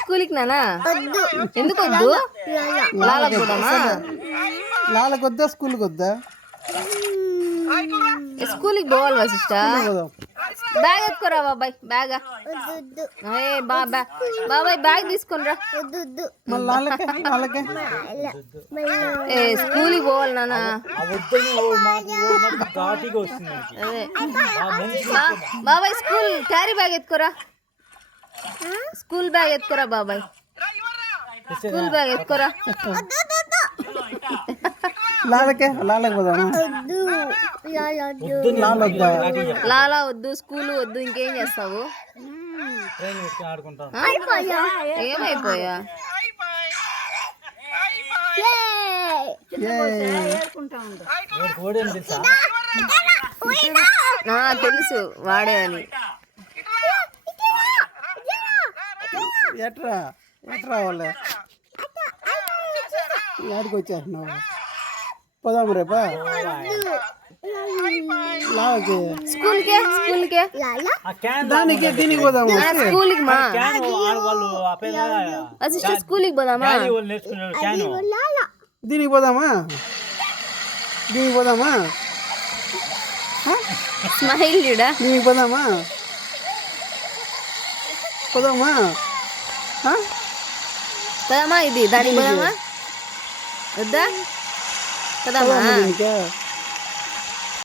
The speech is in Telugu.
స్కూల్ కి నానా ఎందుకు వద్దు లాలకొద్దా స్కూల్ కొద్దా స్కూల్కి పోవాలి వశిష్ట బ్యాగ్ ఎత్తుకోరా బాబాయ్ బ్యాగ్ బాబాయ్ బ్యాగ్ తీసుకుని రా స్కూల్కి పోవాలి నాన్న బాబాయ్ స్కూల్ క్యారీ బ్యాగ్ ఎత్తుకోరా స్కూల్ బ్యాగ్ ఎత్తుకోరా బాబాయ్ స్కూల్ బ్యాగ్ ఎత్తుకోరా లాలా వద్దు స్కూల్ వద్దు ఇంకేం చేస్తావు ఏమైపోయా తెలుసు వాడే అని ఎట్రా వాళ్ళ యాడికి వచ్చేస్తున్నావు పోదాము రేపా స్కూల్కే దానికి దీనికి పోదాము స్కూల్కి మా స్కూల్కి పోదామా దీనికి పోదామా స్మైల్ చూడా దీనికి పోదామా ఇది దానికి పోదామా వద్దా పోదామా